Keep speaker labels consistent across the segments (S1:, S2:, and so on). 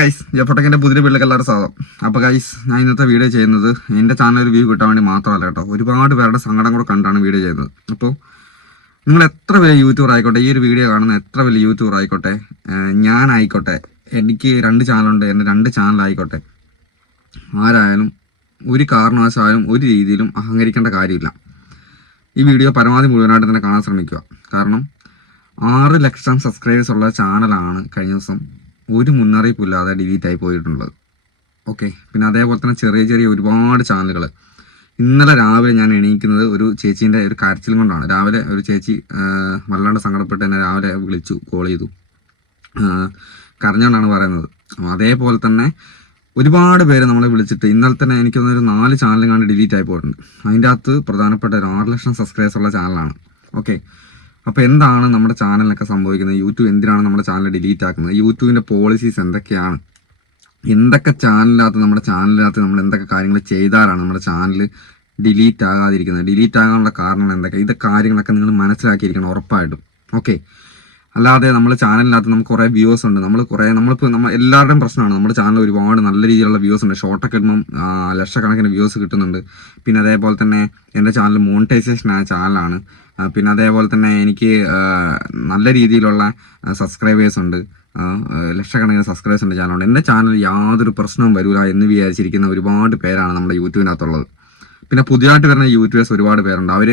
S1: Guys ജഫട്ടക്കിന്റെ പുതിയ പിള്ളേർക്ക് എല്ലാവരും സാധം അപ്പോൾ ഗൈസ് ഞാൻ ഇന്നത്തെ വീഡിയോ ചെയ്യുന്നത് എന്റെ ചാനൽ ഒരു വ്യൂ കിട്ടാൻ വേണ്ടി മാത്രമല്ല കേട്ടോ. ഒരുപാട് പേരുടെ സങ്കടം കൂടെ കണ്ടാണ് വീഡിയോ ചെയ്യുന്നത്. അപ്പോൾ നിങ്ങൾ എത്ര വലിയ യൂട്യൂബർ ആയിക്കോട്ടെ ഈ ഒരു വീഡിയോ കാണുന്ന എത്ര വലിയ യൂട്യൂബർ ആയിക്കോട്ടെ ഞാനായിക്കോട്ടെ എനിക്ക് രണ്ട് ചാനലുണ്ട് എന്റെ രണ്ട് ചാനലായിക്കോട്ടെ ആരായാലും ഒരു കാരണവശാലും ഒരു രീതിയിലും അഹങ്കരിക്കേണ്ട കാര്യമില്ല. ഈ വീഡിയോ പരമാവധി മുഴുവനായിട്ട് തന്നെ കാണാൻ ശ്രമിക്കുക. കാരണം ആറ് ലക്ഷം സബ്സ്ക്രൈബേഴ്സ് ഉള്ള ചാനലാണ് കഴിഞ്ഞ ദിവസം ഒരു മുന്നറിയിപ്പില്ലാതെ ഡിലീറ്റ് ആയി പോയിട്ടുള്ളത്. ഓക്കെ പിന്നെ അതേപോലെ തന്നെ ചെറിയ ചെറിയ ഒരുപാട് ചാനലുകൾ ഇന്നലെ രാവിലെ ഞാൻ എണീക്കുന്നത് ഒരു ചേച്ചീന്റെ ഒരു കരച്ചിലും കൊണ്ടാണ്. രാവിലെ ഒരു ചേച്ചി വല്ലാണ്ട് സങ്കടപ്പെട്ട് എന്നെ രാവിലെ വിളിച്ചു കോൾ ചെയ്തു. കരഞ്ഞുകൊണ്ടാണ് പറയുന്നത്. അതേപോലെ തന്നെ ഒരുപാട് പേര് നമ്മളെ വിളിച്ചിട്ട് ഇന്നലെ തന്നെ എനിക്ക് ഒരു നാല് ചാനലും കണ്ട് ഡിലീറ്റ് ആയി പോയിട്ടുണ്ട്. അതിന്റെ അകത്ത് പ്രധാനപ്പെട്ട ഒരു ആറ് ലക്ഷം സബ്സ്ക്രൈബേഴ്സ് ഉള്ള ചാനലാണ്. ഓക്കെ അപ്പോൾ എന്താണ് നമ്മുടെ ചാനലിനൊക്കെ സംഭവിക്കുന്നത്? യൂട്യൂബ് എന്തിനാണ് നമ്മുടെ ചാനൽ ഡിലീറ്റ് ആക്കുന്നത് യൂട്യൂബിന്റെ പോളിസീസ് എന്തൊക്കെയാണ്? എന്തൊക്കെ ചാനലിനകത്ത് നമ്മുടെ ചാനലിനകത്ത് നമ്മൾ എന്തൊക്കെ കാര്യങ്ങൾ ചെയ്താലാണ് നമ്മുടെ ചാനൽ ഡിലീറ്റ് ആകാതിരിക്കുന്നത് ഡിലീറ്റ് ആകാനുള്ള കാരണം എന്തൊക്കെ? ഇത് കാര്യങ്ങളൊക്കെ നിങ്ങൾ മനസ്സിലാക്കിയിരിക്കണം ഉറപ്പായിട്ടും. ഓക്കെ. അല്ലാതെ നമ്മുടെ ചാനലിനകത്ത് നമുക്ക് കുറേ വ്യൂവേഴ്സ് ഉണ്ട്. നമ്മൾ കുറേ നമ്മളിപ്പോൾ നമ്മൾ എല്ലാവരുടെയും പ്രശ്നമാണ്. നമ്മുടെ ചാനൽ ഒരുപാട് നല്ല രീതിയിലുള്ള വ്യൂസ് ഉണ്ട്. ഷോർട്ടൊക്കെ ഇടുമ്പം ലക്ഷക്കണക്കിന് വ്യൂസ് കിട്ടുന്നുണ്ട്. പിന്നെ അതേപോലെ തന്നെ എന്റെ ചാനൽ മോണിറ്റൈസേഷൻ ആയ ചാനലാണ്. പിന്നെ അതേപോലെ തന്നെ എനിക്ക് നല്ല രീതിയിലുള്ള സബ്സ്ക്രൈബേഴ്സ് ഉണ്ട്. ലക്ഷക്കണക്കിന് സബ്സ്ക്രൈബേഴ്സ് ഉണ്ട് ചാനലുണ്ട് എന്റെ ചാനൽ യാതൊരു പ്രശ്നവും വരില്ല എന്ന് വിചാരിച്ചിരിക്കുന്ന ഒരുപാട് പേരാണ് നമ്മുടെ യൂട്യൂബിനകത്തുള്ളത്. പിന്നെ പുതിയതായിട്ട് വരുന്ന യൂട്യൂബേഴ്സ് ഒരുപാട് പേരുണ്ട്. അവർ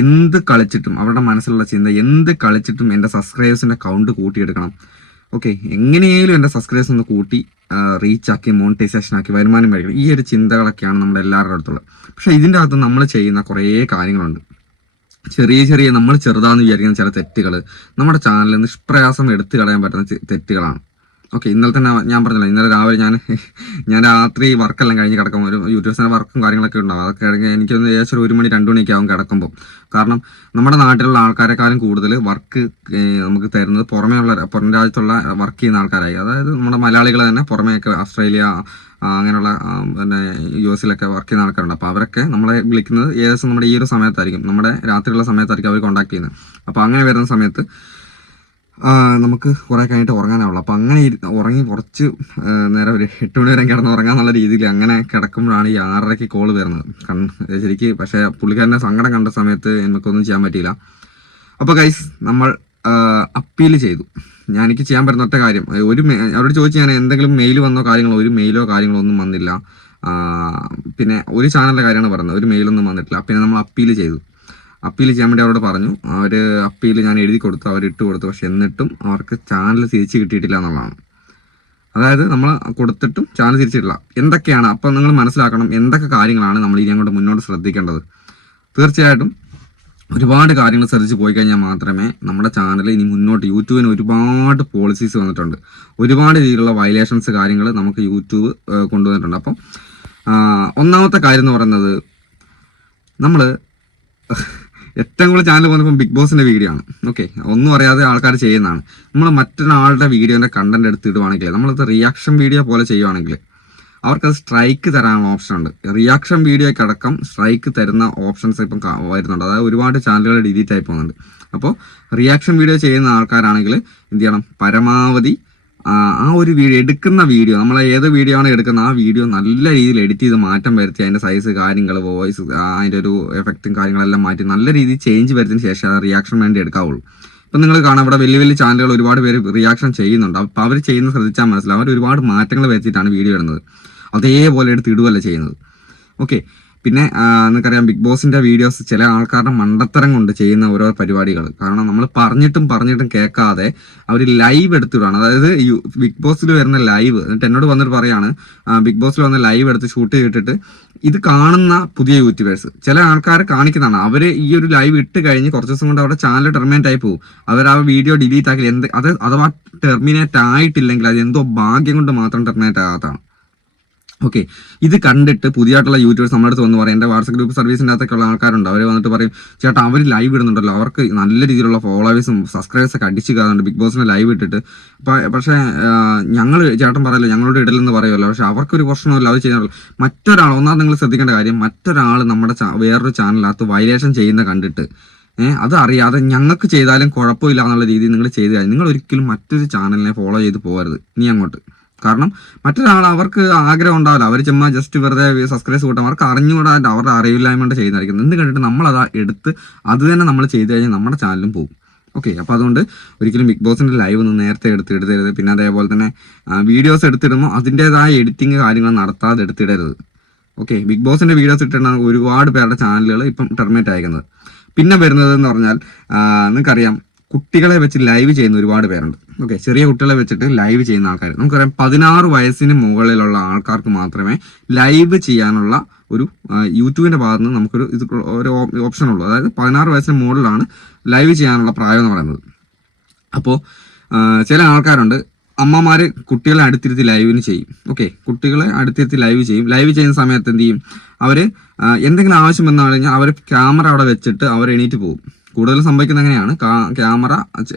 S1: എന്ത് കളിച്ചിട്ടും അവരുടെ മനസ്സിലുള്ള ചിന്ത എന്ത് കളിച്ചിട്ടും എന്റെ സബ്സ്ക്രൈബേഴ്സിന്റെ കൗണ്ട് കൂട്ടിയെടുക്കണം. ഓക്കെ എങ്ങനെയായാലും എന്റെ സബ്സ്ക്രൈബേഴ്സ് ഒന്ന് കൂട്ടി റീച്ചാക്കി മോണിറ്റൈസേഷൻ ആക്കി വരുമാനം മേടിക്കണം. ഈ ഒരു ചിന്തകളൊക്കെയാണ് നമ്മുടെ എല്ലാവരുടെ അടുത്തുള്ളത്. പക്ഷേ ഇതിന്റെ അകത്ത് നമ്മൾ ചെയ്യുന്ന കുറേ കാര്യങ്ങളുണ്ട്. ചെറിയ ചെറിയ നമ്മൾ ചെറുതാന്ന് വിചാരിക്കുന്ന ചില തെറ്റുകൾ നമ്മുടെ ചാനലിൽ നിഷ്പ്രയാസം എടുത്തു കളയാൻ പറ്റുന്ന തെറ്റുകളാണ്. ഓക്കെ ഇന്നലെ തന്നെ ഞാൻ പറഞ്ഞില്ല ഇന്നലെ രാവിലെ ഞാൻ ഞാൻ രാത്രി വർക്കെല്ലാം കഴിഞ്ഞ് കിടക്കുമ്പോൾ ഒരു യൂട്യൂബ്സിന്റെ വർക്കും കാര്യങ്ങളൊക്കെ ഉണ്ടാവും. അതൊക്കെ കഴിഞ്ഞ് എനിക്കൊന്ന് ഏകദേശം ഒരു മണി രണ്ട് മണിയൊക്കെ ആവും കിടക്കുമ്പോൾ കാരണം നമ്മുടെ നാട്ടിലുള്ള ആൾക്കാരെക്കാളും കൂടുതൽ വർക്ക് നമുക്ക് തരുന്നത് പുറമേ ഉള്ള പുറം രാജ്യത്തുള്ള വർക്ക് ചെയ്യുന്ന ആൾക്കാരായി. അതായത് നമ്മുടെ മലയാളികൾ തന്നെ പുറമേയൊക്കെ ഓസ്ട്രേലിയ ആ, അങ്ങനെയുള്ള പിന്നെ യു എസിലൊക്കെ വർക്ക് ചെയ്യുന്ന ആൾക്കാരുണ്ട്. അപ്പോൾ അവരൊക്കെ നമ്മളെ വിളിക്കുന്നത് ഏകദേശം നമ്മുടെ ഈ ഒരു സമയത്തായിരിക്കും. നമ്മുടെ രാത്രിയുള്ള സമയത്തായിരിക്കും അവർ കോൺടാക്ട് ചെയ്യുന്നത്. അപ്പോൾ അങ്ങനെ വരുന്ന സമയത്ത് നമുക്ക് കുറെ കഴിഞ്ഞിട്ട് ഉറങ്ങാനാവുള്ളൂ. അപ്പോൾ അങ്ങനെ ഉറങ്ങി കുറച്ച് നേരം ഒരു എട്ട് മണി വരെ കിടന്ന് ഉറങ്ങാന്നുള്ള രീതിയിൽ അങ്ങനെ കിടക്കുമ്പോഴാണ് ഈ ആറരയ്ക്ക് കോൾ വരുന്നത്. കണ് ശരിക്ക് പക്ഷേ പുള്ളിക്കാരനെ സങ്കടം കണ്ട സമയത്ത് എനിക്കൊന്നും ചെയ്യാൻ പറ്റിയില്ല. അപ്പോൾ ഗൈസ് നമ്മൾ അപ്പീൽ ചെയ്തു. ഞാൻ എനിക്ക് ചെയ്യാൻ പറ്റുന്ന ഒറ്റ കാര്യം ഒരു അവരോട് ചോദിച്ചു ഞാൻ എന്തെങ്കിലും മെയിൽ വന്നോ കാര്യങ്ങളോ ഒരു മെയിലോ കാര്യങ്ങളോ ഒന്നും വന്നില്ല. പിന്നെ ഒരു ചാനലിന്റെ കാര്യമാണ് പറയുന്നത് ഒരു മെയിലൊന്നും വന്നിട്ടില്ല. പിന്നെ നമ്മൾ അപ്പീൽ ചെയ്തു. അപ്പീൽ ചെയ്യാൻ വേണ്ടി അവരോട് പറഞ്ഞു. അവർ അപ്പീൽ ഞാൻ എഴുതി കൊടുത്തു അവർ ഇട്ട് കൊടുത്തു. പക്ഷെ എന്നിട്ടും അവർക്ക് ചാനൽ തിരിച്ച് കിട്ടിയിട്ടില്ല എന്നുള്ളതാണ്. അതായത് നമ്മൾ കൊടുത്തിട്ടും ചാനൽ തിരിച്ചിട്ടില്ല. എന്തൊക്കെയാണ്? അപ്പം നിങ്ങൾ മനസ്സിലാക്കണം എന്തൊക്കെ കാര്യങ്ങളാണ് നമ്മൾ ഇനി അങ്ങോട്ട് മുന്നോട്ട് ശ്രദ്ധിക്കേണ്ടത്. തീർച്ചയായിട്ടും ഒരുപാട് കാര്യങ്ങൾ ശ്രദ്ധിച്ച് പോയി കഴിഞ്ഞാൽ മാത്രമേ നമ്മുടെ ചാനൽ ഇനി മുന്നോട്ട് യൂട്യൂബിന് ഒരുപാട് പോളിസീസ് വന്നിട്ടുണ്ട്. ഒരുപാട് രീതിയിലുള്ള വയലേഷൻസ് കാര്യങ്ങൾ നമുക്ക് യൂട്യൂബ് കൊണ്ടുവന്നിട്ടുണ്ട്. അപ്പം ഒന്നാമത്തെ കാര്യം എന്ന് പറയുന്നത് നമ്മൾ ഏറ്റവും കൂടുതൽ ചാനൽ പോകുന്നപ്പം ബിഗ് ബോസിന്റെ വീഡിയോ ആണ്. ഓക്കെ ഒന്നും അറിയാതെ ആൾക്കാർ ചെയ്യുന്നതാണ്. നമ്മൾ മറ്റൊരാളുടെ വീഡിയോന്റെ കണ്ടന്റ് എടുത്ത് ഇടുവാണെങ്കിൽ നമ്മളത് റിയാക്ഷൻ വീഡിയോ പോലെ ചെയ്യുവാണെങ്കിൽ അവർക്കത് സ്ട്രൈക്ക് തരാനുള്ള ഓപ്ഷൻ ഉണ്ട്. റിയാക്ഷൻ വീഡിയോയ്ക്ക് അടക്കം സ്ട്രൈക്ക് തരുന്ന ഓപ്ഷൻസ് ഇപ്പം വരുന്നുണ്ട്. അതായത് ഒരുപാട് ചാനലുകൾ ഡിലീറ്റ് ആയി പോകുന്നുണ്ട്. അപ്പോൾ റിയാക്ഷൻ വീഡിയോ ചെയ്യുന്ന ആൾക്കാരാണെങ്കിൽ എന്ത് ചെയ്യണം? പരമാവധി ആ ഒരു വീഡിയോ എടുക്കുന്ന വീഡിയോ നമ്മൾ ഏത് വീഡിയോ ആണ് എടുക്കുന്നത് ആ വീഡിയോ നല്ല രീതിയിൽ എഡിറ്റ് ചെയ്ത് മാറ്റം വരുത്തി അതിന്റെ സൈസ് കാര്യങ്ങൾ വോയിസ് അതിന്റെ ഒരു എഫക്റ്റും കാര്യങ്ങളെല്ലാം മാറ്റി നല്ല രീതിയിൽ ചേഞ്ച് വരുത്തിന് ശേഷം റിയാക്ഷൻ വേണ്ടി എടുക്കാവുള്ളൂ. ഇപ്പം നിങ്ങൾ കാണാം ഇവിടെ വലിയ വലിയ ചാനലുകൾ ഒരുപാട് പേര് റിയാക്ഷൻ ചെയ്യുന്നുണ്ട്. അപ്പോൾ അവർ ചെയ്യുന്നത് ശ്രദ്ധിച്ചാൽ മനസ്സിലാവും. അവർ ഒരുപാട് മാറ്റങ്ങൾ വരുത്തിയിട്ടാണ് വീഡിയോ ഇടുന്നത്. അതേപോലെ എടുത്ത് ഇടുകയല്ല ചെയ്യുന്നത്. ഓക്കെ പിന്നെ നിങ്ങൾക്കറിയാം ബിഗ് ബോസിന്റെ വീഡിയോസ് ചില ആൾക്കാരുടെ മണ്ടത്തരം കൊണ്ട് ചെയ്യുന്ന ഓരോ പരിപാടികൾ. കാരണം നമ്മൾ പറഞ്ഞിട്ടും പറഞ്ഞിട്ടും കേൾക്കാതെ അവർ ലൈവ് എടുത്തിടാണ് അതായത് ബിഗ് ബോസിൽ വരുന്ന ലൈവ് എന്നിട്ട് എന്നോട് വന്നിട്ട് പറയാണ് ബിഗ് ബോസിൽ വന്ന ലൈവ് എടുത്ത് ഷൂട്ട് ചെയ്തിട്ട് ഇത് കാണുന്ന പുതിയ യൂട്യൂബേഴ്സ് ചില ആൾക്കാർ കാണിക്കുന്നതാണ്. അവർ ഈ ഒരു ലൈവ് ഇട്ട് കഴിഞ്ഞ് കുറച്ച് ദിവസം കൊണ്ട് അവരുടെ ചാനൽ ടെർമിനേറ്റ് ആയി പോകും അവർ ആ വീഡിയോ ഡിലീറ്റ് ആക്കി എന്ത് അത് അഥവാ ടെർമിനേറ്റ് ആയിട്ടില്ലെങ്കിൽ അത് എന്തോ ഭാഗ്യം കൊണ്ട് മാത്രം ടെർമിനേറ്റ് ആകാത്തതാണ്. ഓക്കെ ഇത് കണ്ടിട്ട് പുതിയതായിട്ടുള്ള യൂട്യൂബേഴ്സ് നമ്മുടെ അടുത്ത് വന്ന് പറയും എന്റെ വാട്സപ്പ് ഗ്രൂപ്പ് സർവീസിന്റെ അകത്തൊക്കെയുള്ള ആൾക്കാരുണ്ട്? അവർ വന്നിട്ട് പറയും ചേട്ടാ അവർ ലൈവ് ഇടുന്നുണ്ടല്ലോ. അവർക്ക് നല്ല രീതിയിലുള്ള ഫോളോവേഴ്സും സബ്സ്ക്രൈബേഴ്സ് ഒക്കെ അടിച്ച് കയറുന്നുണ്ട് ബിഗ് ബോസിന് ലൈവ് ഇട്ടിട്ട്. പക്ഷേ ഞങ്ങൾ ചേട്ടൻ പറയല്ലോ ഞങ്ങളോട് ഇടലെന്ന് പറയുമല്ലോ. പക്ഷെ അവർക്കൊരു പ്രശ്നമല്ല അവർ ചെയ്യാറില്ല മറ്റൊരാൾ ഒന്നാമത് നിങ്ങൾ ശ്രദ്ധിക്കേണ്ട കാര്യം മറ്റൊരാൾ നമ്മുടെ വേറൊരു ചാനലിനകത്ത് വയലേഷൻ ചെയ്യുന്ന കണ്ടിട്ട് ഏഹ് അത് അറിയാതെ ഞങ്ങൾക്ക് ചെയ്താലും കുഴപ്പമില്ല എന്നുള്ള രീതിയിൽ നിങ്ങൾ ചെയ്ത് കഴിഞ്ഞാൽ നിങ്ങൾ ഒരിക്കലും മറ്റൊരു ചാനലിനെ ഫോളോ ചെയ്ത് പോകരുത്. ഇനി അങ്ങോട്ട്. കാരണം മറ്റൊരാൾ അവർക്ക് ആഗ്രഹം ഉണ്ടാവില്ല. അവർ ചുമ്മാ ജസ്റ്റ് വെറുതെ സബ്സ്ക്രൈബ് കൂട്ടാൻ അവർക്ക് അറിഞ്ഞുകൂടാതെ അവരുടെ അറിവില്ലായ്മ ചെയ്യുന്നതായിരിക്കും എന്ത് കണ്ടിട്ട് നമ്മളത് എടുത്ത് അത് തന്നെ നമ്മൾ ചെയ്ത് കഴിഞ്ഞാൽ നമ്മുടെ ചാനലും പോകും. ഓക്കെ അപ്പോൾ അതുകൊണ്ട് ഒരിക്കലും ബിഗ് ബോസിന്റെ ലൈവ് ഒന്ന് നേരത്തെ എടുത്ത് എടുത്തരുത് പിന്നെ അതേപോലെ തന്നെ വീഡിയോസ് എടുത്തിടുമ്പോൾ അതിന്റെതായ എഡിറ്റിംഗ് കാര്യങ്ങൾ നടത്താതെ എടുത്തിടരുത്. ഓക്കെ ബിഗ് ബോസിന്റെ വീഡിയോസ് ഇട്ടിട്ടാണ് ഒരുപാട് പേരുടെ ചാനലുകൾ ഇപ്പം ടെർമിനേറ്റ് അയക്കുന്നത് പിന്നെ വരുന്നത് എന്ന് പറഞ്ഞാൽ നിങ്ങൾക്കറിയാം കുട്ടികളെ വെച്ച് ലൈവ് ചെയ്യുന്ന ഒരുപാട് പേരുണ്ട്. ഓക്കെ ചെറിയ കുട്ടികളെ വെച്ചിട്ട് ലൈവ് ചെയ്യുന്ന ആൾക്കാർ നമുക്കറിയാം പതിനാറ് വയസ്സിന് മുകളിലുള്ള ആൾക്കാർക്ക് മാത്രമേ ലൈവ് ചെയ്യാനുള്ള ഒരു യൂട്യൂബിന്റെ ഭാഗത്ത് നിന്ന് നമുക്കൊരു ഇത് ഒരു ഓപ്ഷൻ ഉള്ളൂ. അതായത് പതിനാറ് വയസ്സിന് മുകളിലാണ് ലൈവ് ചെയ്യാനുള്ള പ്രായം എന്ന് പറയുന്നത്. അപ്പോൾ ചില ആൾക്കാരുണ്ട് അമ്മമാര് കുട്ടികളെ അടുത്തിരുത്തി ലൈവിന് ചെയ്യും. ഓക്കെ കുട്ടികളെ അടുത്തിരുത്തി ലൈവ് ചെയ്യും. ലൈവ് ചെയ്യുന്ന സമയത്ത് എന്ത് ചെയ്യും? അവർ എന്തെങ്കിലും ആവശ്യം വന്നു കഴിഞ്ഞാൽ അവർ ക്യാമറ അവിടെ വെച്ചിട്ട് അവർ എണീറ്റ് പോകും. കൂടുതൽ സംഭവിക്കുന്നത് എങ്ങനെയാണ്? ക്യാമറ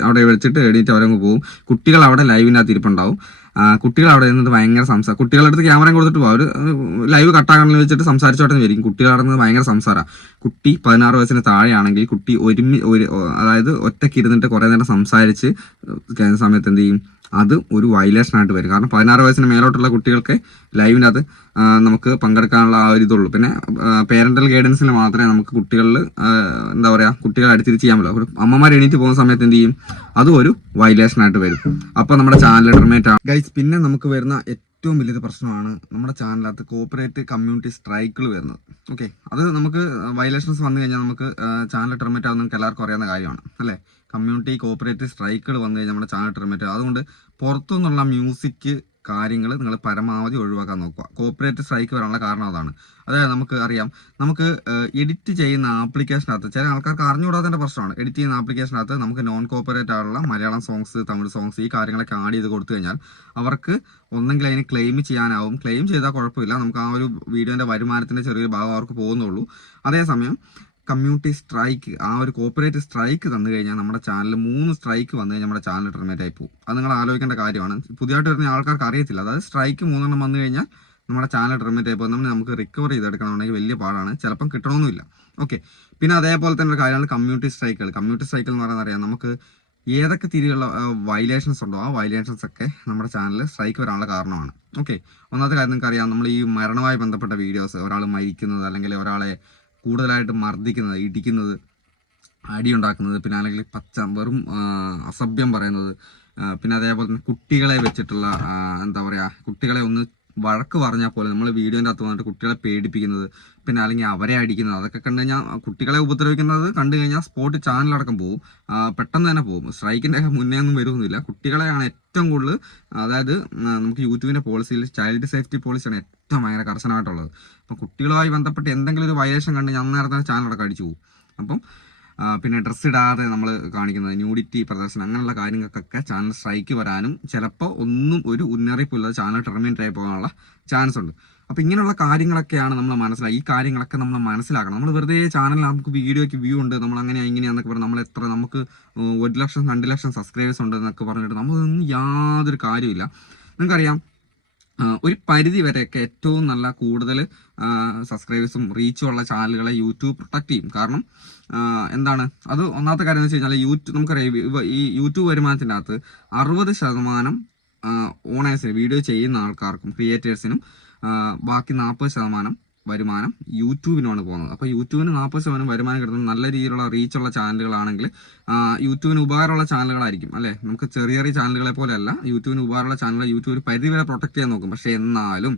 S1: അവിടെ വെച്ചിട്ട് എഡിറ്റ് അവരങ്ങ് പോകും കുട്ടികൾ അവിടെ ലൈവിനകത്ത് ഇരിപ്പുണ്ടാവും കുട്ടികൾ അവിടെ നിന്നിട്ട് ഭയങ്കര സംസാരം കുട്ടികളുടെ അടുത്ത് ക്യാമറ കൊടുത്തിട്ട് പോകും അവർ ലൈവ് കട്ടാകണിൽ വെച്ചിട്ട് സംസാരിച്ചോട്ടെന്ന് വരും കുട്ടികൾ അവിടെ നിന്ന് ഭയങ്കര സംസാരമാണ് കുട്ടി പതിനാറ് വയസ്സിന് താഴെയാണെങ്കിൽ കുട്ടി ഒരുമി ഒരു അതായത് ഒറ്റയ്ക്ക് ഇരുന്നിട്ട് കുറേ നേരം സംസാരിച്ച് സമയത്ത് എന്ത് ചെയ്യും? അത് ഒരു വയലേഷൻ ആയിട്ട് വരും. കാരണം പതിനാറ് വയസ്സിന് മേലോട്ടുള്ള കുട്ടികൾക്ക് ലൈവിനകത്ത് നമുക്ക് പങ്കെടുക്കാനുള്ള ആ ഒരു ഇതുള്ളൂ. പിന്നെ പേരന്റൽ ഗൈഡൻസിൽ മാത്രമേ നമുക്ക് കുട്ടികളിൽ എന്താ പറയുക കുട്ടികളെ അടുത്തിരിച്ച് ചെയ്യാൻ പറ്റുള്ളൂ അമ്മമാർ എണീറ്റ് പോകുന്ന സമയത്ത് എന്ത് ചെയ്യും? അതും ഒരു വയലേഷൻ ആയിട്ട് വരും. അപ്പോൾ നമ്മുടെ ചാനൽ ടെർമിനേറ്റ് ആണ് ഗൈസ് പിന്നെ നമുക്ക് വരുന്ന ഏറ്റവും വലിയൊരു പ്രശ്നമാണ് നമ്മുടെ ചാനലിനകത്ത് കോപ്പറേറ്റ് കമ്മ്യൂണിറ്റി സ്ട്രൈക്കുകൾ വരുന്നത്. ഓക്കെ അത് നമുക്ക് വയലേഷൻസ് വന്നു കഴിഞ്ഞാൽ നമുക്ക് ചാനൽ ടെർമിറ്റ് ആവുന്ന നമുക്ക് എല്ലാവർക്കും അറിയാവുന്ന കാര്യമാണ്. അല്ലേ? കമ്മ്യൂണിറ്റി കോപ്പറേറ്റീവ് സ്ട്രൈക്കുകൾ വന്നു കഴിഞ്ഞാൽ നമ്മുടെ ചാനൽ ടെർമിനേറ്റ്. അതുകൊണ്ട് പുറത്തുനിന്നുള്ള മ്യൂസിക് കാര്യങ്ങൾ നിങ്ങൾ പരമാവധി ഒഴിവാക്കാൻ നോക്കുക. കോപ്പറേറ്റ് സ്ട്രൈക്ക് വരാനുള്ള കാരണം അതാണ്. അതായത് നമുക്ക് അറിയാം നമുക്ക് എഡിറ്റ് ചെയ്യുന്ന ആപ്ലിക്കേഷനകത്ത് ചില ആൾക്കാർക്ക് അറിഞ്ഞുകൂടാത്തതിന്റെ പ്രശ്നമാണ്. എഡിറ്റ് ചെയ്യുന്ന ആപ്ലിക്കേഷനകത്ത് നമുക്ക് നോൺ കോപ്പറേറ്റ് ആയുള്ള മലയാളം സോങ്സ് തമിഴ് സോങ്സ് ഈ കാര്യങ്ങളൊക്കെ ആഡ് ചെയ്ത് കൊടുത്തു കഴിഞ്ഞാൽ അവർക്ക് ഒന്നെങ്കിൽ അതിന് ക്ലെയിം ചെയ്യാനാവും. ക്ലെയിം ചെയ്താൽ കുഴപ്പമില്ല. നമുക്ക് ആ ഒരു വീഡിയോന്റെ വരുമാനത്തിന്റെ ചെറിയൊരു ഭാഗം അവർക്ക് പോകുന്നുള്ളൂ. അതേസമയം കമ്മ്യൂണിറ്റി സ്ട്രൈക്ക് ആ ഒരു കോപ്പറേറ്റ് സ്ട്രൈക്ക് തന്നു കഴിഞ്ഞാൽ നമ്മുടെ ചാനൽ മൂന്ന് സ്ട്രൈക്ക് വന്നു കഴിഞ്ഞാൽ നമ്മുടെ ചാനൽ ടെർമിനേറ്റ് ആയി പോകും. അത് നിങ്ങൾ ആലോചിക്കേണ്ട കാര്യമാണ്. പുതിയതായിട്ട് വരുന്ന ആൾക്കാർക്ക് അറിയത്തില്ല. അതായത് സ്ട്രൈക്ക് മൂന്നെണ്ണം വന്നു കഴിഞ്ഞാൽ നമ്മുടെ ചാനൽ ടെർമിനേറ്റ് ആയി പോകും. നമുക്ക് റിക്കവർ ചെയ്തെടുക്കണമെന്നുണ്ടെങ്കിൽ വലിയ പാടാണ്. ചിലപ്പം കിട്ടണമെന്നില്ല ഓക്കെ പിന്നെ അതേപോലെ തന്നെ ഒരു കാര്യമാണ് കമ്മ്യൂണിറ്റി സ്ട്രൈക്കുകൾ കമ്മ്യൂണിറ്റി സ്ട്രൈക്കുകൾ എന്ന് പറയുന്നത് അറിയാം. നമുക്ക് ഏതൊക്കെ തിരിയുള്ള വയലേഷൻസ് ഉണ്ടോ ആ വയലേഷൻസ് ഒക്കെ നമ്മുടെ ചാനലിൽ സ്ട്രൈക്ക് വരാനുള്ള കാരണമാണ്. ഓക്കെ ഒന്നാമത്തെ കാര്യം നിങ്ങൾക്ക് അറിയാം നമ്മൾ ഈ മരണവുമായി ബന്ധപ്പെട്ട വീഡിയോസ് ഒരാൾ മരിക്കുന്നത് അല്ലെങ്കിൽ ഒരാളെ കൂടുതലായിട്ട് മർദ്ദിക്കുന്നത് ഇടിക്കുന്നത് അടിയുണ്ടാക്കുന്നത് പിന്നെ അല്ലെങ്കിൽ പച്ച വെറും അസഭ്യം പറയുന്നത് പിന്നെ അതേപോലെ തന്നെ കുട്ടികളെ വെച്ചിട്ടുള്ള എന്താ പറയുക കുട്ടികളെ ഒന്ന് വഴക്ക് പറഞ്ഞാൽ പോലെ നമ്മൾ വീഡിയോന്റെ അകത്ത് വന്നിട്ട് കുട്ടികളെ പേടിപ്പിക്കുന്നത് പിന്നെ അല്ലെങ്കിൽ അവരെ അടിക്കുന്നത് അതൊക്കെ കണ്ടു കഴിഞ്ഞാൽ കുട്ടികളെ ഉപദ്രവിക്കുന്നത് കണ്ടു കഴിഞ്ഞാൽ സ്പോട്ട് ചാനലടക്കം പോകും പെട്ടെന്ന് തന്നെ പോകും സ്ട്രൈക്കിന്റെ ഒക്കെ മുന്നേ ഒന്നും വരുമൊന്നുമില്ല കുട്ടികളെയാണ് ഏറ്റവും കൂടുതൽ അതായത് നമുക്ക് യൂട്യൂബിന്റെ പോളിസിയിൽ ചൈൽഡ് സേഫ്റ്റി പോളിസിയാണ് ഏറ്റവും ഭയങ്കര കർശനമായിട്ടുള്ളത്. അപ്പം കുട്ടികളുമായി ബന്ധപ്പെട്ട് എന്തെങ്കിലും ഒരു വയലേഷൻ കണ്ട് ഞാൻ നേരത്തെ ചാനലടക്കം അടിച്ചു പോകും. അപ്പം പിന്നെ ഡ്രസ്സ് ഇടാതെ നമ്മൾ കാണിക്കുന്നത് ന്യൂഡിറ്റി പ്രദർശനം അങ്ങനെയുള്ള കാര്യങ്ങൾക്കൊക്കെ ചാനൽ സ്ട്രൈക്ക് വരാനും ചിലപ്പോൾ ഒന്നും ഒരു മുന്നറിയിപ്പില്ലാതെ ചാനൽ ടെർമിനേറ്റ് ആയി പോകാനുള്ള ചാൻസ് ഉണ്ട്. അപ്പോൾ ഇങ്ങനെയുള്ള കാര്യങ്ങളൊക്കെയാണ് നമ്മൾ മനസ്സിലായി ഈ കാര്യങ്ങളൊക്കെ നമ്മൾ മനസ്സിലാക്കണം. നമ്മൾ വെറുതെ ചാനലിൽ നമുക്ക് വീഡിയോയ്ക്ക് വ്യൂ ഉണ്ട് നമ്മൾ അങ്ങനെ ഇങ്ങനെയാന്നൊക്കെ പറഞ്ഞ് നമ്മൾ എത്ര നമുക്ക് ഒരു ലക്ഷം രണ്ട് ലക്ഷം സബ്സ്ക്രൈബേഴ്സ് ഉണ്ട് എന്നൊക്കെ പറഞ്ഞിട്ട് നമ്മളൊന്നും യാതൊരു കാര്യമില്ല നിങ്ങൾക്കറിയാം ഒരു പരിധി വരെയൊക്കെ ഏറ്റവും നല്ല കൂടുതൽ സബ്സ്ക്രൈബേഴ്സും റീച്ചും ഉള്ള ചാനലുകളെ യൂട്യൂബ് പ്രൊട്ടക്ട് ചെയ്യും. കാരണം എന്താണ് അത് ഒന്നാമത്തെ കാര്യം എന്ന് വെച്ച് കഴിഞ്ഞാൽ യൂട്യൂബ് നമുക്കറിയാം ഈ യൂട്യൂബ് വരുമാനത്തിന്റെ അകത്ത് അറുപത് ശതമാനം ഓണേഴ്സിന് വീഡിയോ ചെയ്യുന്ന ആൾക്കാർക്കും ക്രിയേറ്റേഴ്സിനും ബാക്കി നാൽപ്പത് ശതമാനം വരുമാനം യൂട്യൂബിനാണ് പോകുന്നത്. അപ്പോൾ യൂട്യൂബിന് നാൽപ്പത് ശതമാനം വരുമാനം കിട്ടുന്നത് നല്ല രീതിയിലുള്ള റീച്ചുള്ള ചാനലുകളാണെങ്കിൽ യൂട്യൂബിന് ഉപകാരമുള്ള ചാനലുകളായിരിക്കും അല്ലേ? നമുക്ക് ചെറിയ ചെറിയ ചാനലുകളെ പോലെയല്ല യൂട്യൂബിന് ഉപകാരമുള്ള ചാനലുകൾ യൂട്യൂബ് ഒരു പരിധി വരെ പ്രൊട്ടക്ട് ചെയ്യാൻ നോക്കും. പക്ഷേ എന്നാലും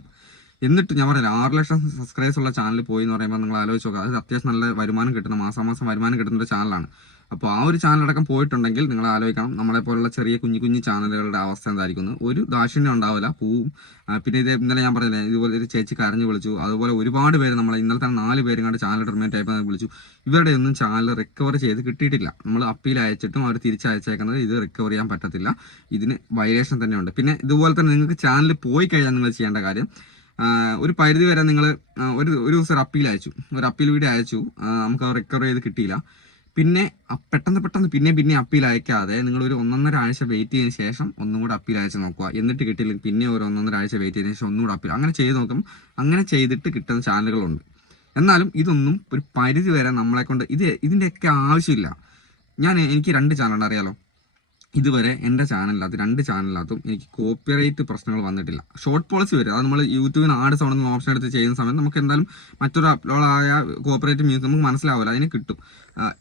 S1: എന്നിട്ട് ഞാൻ പറഞ്ഞില്ല ആറ് ലക്ഷം സബ്സ്ക്രൈബേഴ്സ് ഉള്ള ചാനൽ പോയി എന്ന് പറയുമ്പോൾ നിങ്ങൾ ആലോചിച്ച് നോക്കുക. അത് അത്യാവശ്യം നല്ല വരുമാനം കിട്ടുന്ന മാസാമാസം വരുമാനം കിട്ടുന്ന ഒരു ചാനലാണ്. അപ്പോൾ ആ ഒരു ചാനലടക്കം പോയിട്ടുണ്ടെങ്കിൽ നിങ്ങൾ ആലോചിക്കണം. നമ്മളെ പോലുള്ള ചെറിയ കുഞ്ഞു കുഞ്ഞു ചാനലുകളുടെ അവസ്ഥ എന്തായിരിക്കും ഒരു ദാക്ഷിണ്യം ഉണ്ടാവില്ല. പോവും. പിന്നെ ഇത് ഇന്നലെ ഞാൻ പറഞ്ഞില്ലേ ഇതുപോലെ ഒരു ചേച്ചി കരഞ്ഞു വിളിച്ചു. അതുപോലെ ഒരുപാട് പേര് നമ്മളെ ഇന്നലെ തന്നെ നാല് പേരും കണ്ട് ചാനൽ ടെർമിനേറ്റ് ആയപ്പോൾ വിളിച്ചു. ഇവരുടെ ഒന്നും ചാനൽ റിക്കവർ ചെയ്ത് കിട്ടിയിട്ടില്ല. നമ്മൾ അപ്പീൽ അയച്ചിട്ടും അവർ തിരിച്ചയച്ചേക്കുന്നത് ഇത് റിക്കവർ ചെയ്യാൻ പറ്റത്തില്ല. ഇതിന് വൈലേഷൻ തന്നെയുണ്ട്. പിന്നെ ഇതുപോലെ തന്നെ നിങ്ങൾക്ക് ചാനൽ പോയി കഴിഞ്ഞാൽ നിങ്ങൾ ചെയ്യേണ്ട കാര്യം ഒരു പരിധി വരെ നിങ്ങൾ ഒരു ഒരു ദിവസം ഒരു അപ്പീൽ അയച്ചു. ഒരു അപ്പീൽ വീഡിയോ അയച്ചു. നമുക്ക് റിക്കവർ ചെയ്ത് കിട്ടിയില്ല. പിന്നെ പെട്ടെന്ന് പെട്ടെന്ന് പിന്നെ പിന്നെ അപ്പീൽ അയക്കാതെ നിങ്ങൾ ഒരു ഒന്നൊന്നര ആഴ്ച വെയിറ്റ് ചെയ്തതിന് ശേഷം ഒന്നും കൂടെ അപ്പീൽ അയച്ച് നോക്കുക. എന്നിട്ട് കിട്ടിയില്ലെങ്കിൽ പിന്നെ ഒരു ഒന്നൊന്നര ആഴ്ച വെയിറ്റ് ചെയ്തതിന് ശേഷം ഒന്നുകൂടെ അപ്പീൽ. അങ്ങനെ ചെയ്ത് നോക്കും അങ്ങനെ ചെയ്തിട്ട് കിട്ടുന്ന ചാനലുകളുണ്ട്. എന്നാലും ഇതൊന്നും ഒരു പരിധി വരെ നമ്മളെ കൊണ്ട് ഇത് ഇതിന്റെയൊക്കെ ആവശ്യമില്ല. ഞാൻ എനിക്ക് രണ്ട് ചാനലുണ്ട് അറിയാലോ? ഇതുവരെ എന്റെ ചാനലിനകത്ത് രണ്ട് ചാനലിനകത്തും എനിക്ക് കോപ്പിറൈറ്റ് പ്രശ്നങ്ങൾ വന്നിട്ടില്ല. ഷോർട്ട് പോളിസി വരും. അത് നമ്മൾ യൂട്യൂബിന് ആഡ് സൗണ്ട് എന്ന ഓപ്ഷൻ എടുത്ത് ചെയ്യുന്ന സമയത്ത് നമുക്ക് എന്തായാലും മറ്റൊരു അപ്ലോഡ് ആയ കോപ്പറേറ്റ് മ്യൂസിക് നമുക്ക് മനസ്സിലാവില്ല. അതിന് കിട്ടും.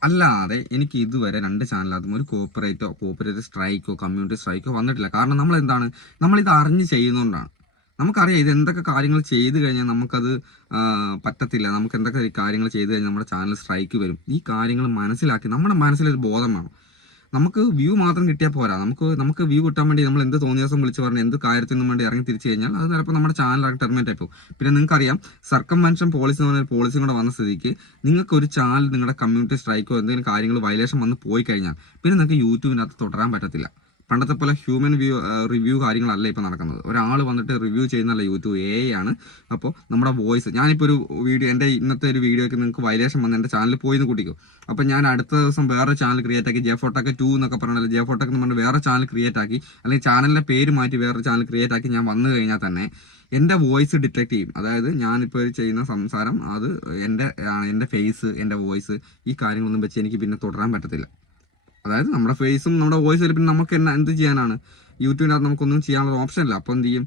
S1: അല്ലാതെ എനിക്ക് ഇതുവരെ രണ്ട് ചാനലിനകത്തും ഒരു കോപ്പറേറ്റോ കോപ്പറേറ്റ് സ്ട്രൈക്കോ കമ്മ്യൂണിറ്റി സ്ട്രൈക്കോ വന്നിട്ടില്ല. കാരണം നമ്മൾ എന്താണ്? നമ്മളിത് അറിഞ്ഞ് ചെയ്യുന്നതുകൊണ്ടാണ് നമുക്കറിയാം ഇത് എന്തൊക്കെ കാര്യങ്ങൾ ചെയ്തു കഴിഞ്ഞാൽ നമുക്കത് പറ്റത്തില്ല. നമുക്ക് എന്തൊക്കെ കാര്യങ്ങൾ ചെയ്തു കഴിഞ്ഞാൽ നമ്മുടെ ചാനൽ സ്ട്രൈക്ക് വരും. ഈ കാര്യങ്ങൾ മനസ്സിലാക്കി നമ്മുടെ മനസ്സിലൊരു ബോധം വേണം. നമുക്ക് വ്യൂ മാത്രം കിട്ടിയാൽ പോരാ. നമുക്ക് നമുക്ക് വ്യൂ കിട്ടാൻ വേണ്ടി നമ്മൾ എന്ത് തോന്നിയ ദിവസം വിളിച്ച് പറഞ്ഞ് എന്ത് കാര്യത്തിനും വേണ്ടി ഇറങ്ങി തിരിച്ചു കഴിഞ്ഞാൽ അത് ചിലപ്പോൾ നമ്മുടെ ചാനൽ ടെർമിനേറ്റ് പോകും. പിന്നെ നിങ്ങൾക്കറിയാം സർക്കംവെൻഷൻ പോളിസി എന്ന് പറഞ്ഞ പോളിസി കൂടെ വന്ന സ്ഥിതിക്ക് നിങ്ങൾക്ക് ഒരു ചാനൽ നിങ്ങളുടെ കമ്മ്യൂണിറ്റി സ്ട്രൈക്കോ എന്തെങ്കിലും കാര്യങ്ങൾ വയലേഷൻ വന്ന് പോയി കഴിഞ്ഞാൽ പിന്നെ നിങ്ങൾക്ക് യൂട്യൂബിനകത്ത് തുടരാൻ പറ്റത്തില്ല. പണ്ടത്തെ പോലെ ഹ്യൂമൻ വ്യൂ റിവ്യൂ കാര്യങ്ങളല്ല ഇപ്പോൾ നടക്കുന്നത്. ഒരാൾ വന്നിട്ട് റിവ്യൂ ചെയ്യുന്നല്ല യൂട്യൂബ് എ ആണ്. അപ്പോൾ നമ്മുടെ വോയിസ് ഞാനിപ്പോൾ ഒരു വീഡിയോ എന്റെ ഇന്നത്തെ ഒരു വീഡിയോയ്ക്ക് നിങ്ങൾക്ക് വയലേഷൻ വന്ന് എന്റെ ചാനലിൽ പോയിന്ന് കൂട്ടിക്കും. അപ്പോൾ ഞാൻ അടുത്ത ദിവസം വേറെ ചാനൽ ക്രിയേറ്റ് ആക്കി ജെ ഫോട്ടോക്ക് ടു എന്നൊക്കെ പറഞ്ഞാൽ ജെ ഫോട്ടോക്ക് എന്ന് പറഞ്ഞ് വേറെ ചാനൽ ക്രിയേറ്റ് ആക്കി അല്ലെങ്കിൽ ചാനലിന്റെ പേര് മാറ്റി വേറെ ചാനൽ ക്രിയേറ്റ് ആക്കി ഞാൻ വന്നു കഴിഞ്ഞാൽ തന്നെ എന്റെ വോയിസ് ഡിറ്റക്ട് ചെയ്യും. അതായത് ഞാനിപ്പോൾ ചെയ്യുന്ന സംസാരം അത് എന്റെ എന്റെ ഫേസ് എന്റെ വോയിസ് ഈ കാര്യങ്ങളൊന്നും വെച്ച് എനിക്ക് പിന്നെ തുടരാൻ പറ്റത്തില്ല. അതായത് നമ്മുടെ ഫേസും നമ്മുടെ വോയിസിൽ പിന്നെ നമുക്ക് എന്നാ എന്ത് ചെയ്യാനാണ്? യൂട്യൂബിനകത്ത് നമുക്കൊന്നും ചെയ്യാനുള്ള ഓപ്ഷൻ ഇല്ല. അപ്പോൾ എന്ത് ചെയ്യും?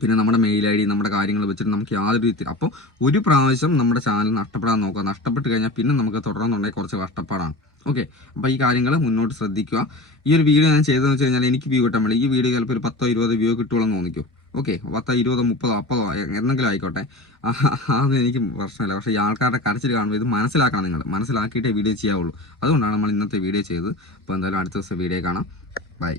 S1: പിന്നെ നമ്മുടെ മെയിൽ ഐ ഡി നമ്മുടെ കാര്യങ്ങൾ വെച്ചിട്ട് നമുക്ക് യാതൊരു രീതിയിൽ അപ്പോൾ ഒരു പ്രാവശ്യം നമ്മുടെ ചാനൽ നഷ്ടപ്പെടാൻ നോക്കുക. നഷ്ടപ്പെട്ട് കഴിഞ്ഞാൽ പിന്നെ നമുക്ക് തുടർന്നുണ്ടെങ്കിൽ കുറച്ച് കഷ്ടപ്പാടാണ്. ഓക്കെ അപ്പോൾ ഈ കാര്യങ്ങൾ മുന്നോട്ട് ശ്രദ്ധിക്കുക. ഈ ഒരു വീഡിയോ ഞാൻ ചെയ്തതെന്ന് വെച്ച് കഴിഞ്ഞാൽ എനിക്ക് വ്യൂ കിട്ടാൻ വേണ്ടി ഈ വീഡിയോ ചിലപ്പോൾ ഒരു പത്തോ ഇരുപതോ വ്യൂ കിട്ടുമെന്ന് തോന്നിക്കും. ഓക്കെ പത്തോ ഇരുപതോ മുപ്പതോ അപ്പതോ എന്തെങ്കിലും ആയിക്കോട്ടെ. അതൊന്നും എനിക്ക് പ്രശ്നമില്ല. പക്ഷേ ഈ ആൾക്കാരുടെ കരച്ചിൽ കാണുമ്പോൾ ഇത് മനസ്സിലാക്കണം നിങ്ങൾ. മനസ്സിലാക്കിയിട്ടേ വീഡിയോ ചെയ്യാവുള്ളൂ. അതുകൊണ്ടാണ് നമ്മൾ ഇന്നത്തെ വീഡിയോ ചെയ്തത്. അപ്പോൾ എന്തായാലും അടുത്ത ദിവസം വീഡിയോ കാണാം. ബൈ